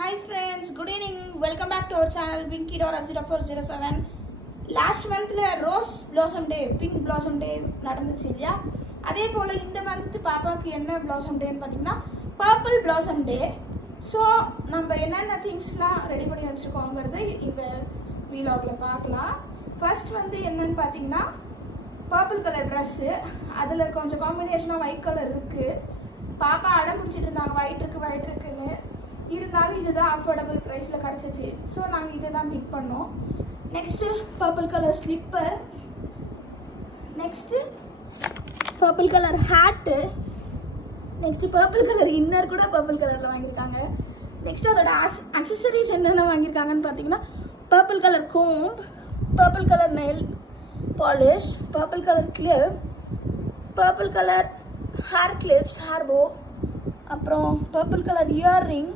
Hi friends, good evening. Welcome back to our channel Pinky.0407. Last month Rose Blossom Day, Pink Blossom Day நடந்துச்சு இல்லையா? அதே போல இந்த month பாப்பாக்கு என்ன Blossom Day ன்னு பாத்தீங்கன்னா Purple Blossom Day. So நம்ம என்னென்ன திங்ஸ்லாம் ரெடி பண்ணி வச்சிருக்கோம்ங்கறது இந்த vlogல பார்க்கலாம். First வந்து என்னன்னு பாத்தீங்கன்னா purple color dress. அதுல கொஞ்சம் காம்பினேஷனா white color இருக்கு. பாப்பா அடம் பிடிச்சிட்டு இருந்தாங்க white இருக்குன்னு. இருந்தாலும் இதுதான் அஃபோர்டபிள் பிரைஸ்ல கிடைச்சிச்சு. சோ நாங்க இதுதான் பிக் பண்ணோம். Next purple colour slipper, next purple colour hat, next purple colour inner கூட பர்பிள் கலர்ல வாங்கிருக்காங்க. நெக்ஸ்ட் அதோட அக்சஸரீஸ் என்னென்ன வாங்கிருக்காங்கன்னு பாத்தீங்கன்னா purple colour comb, purple colour nail polish, purple colour clip, purple colour hair clips, hair bow, அப்புறம் purple colour earring,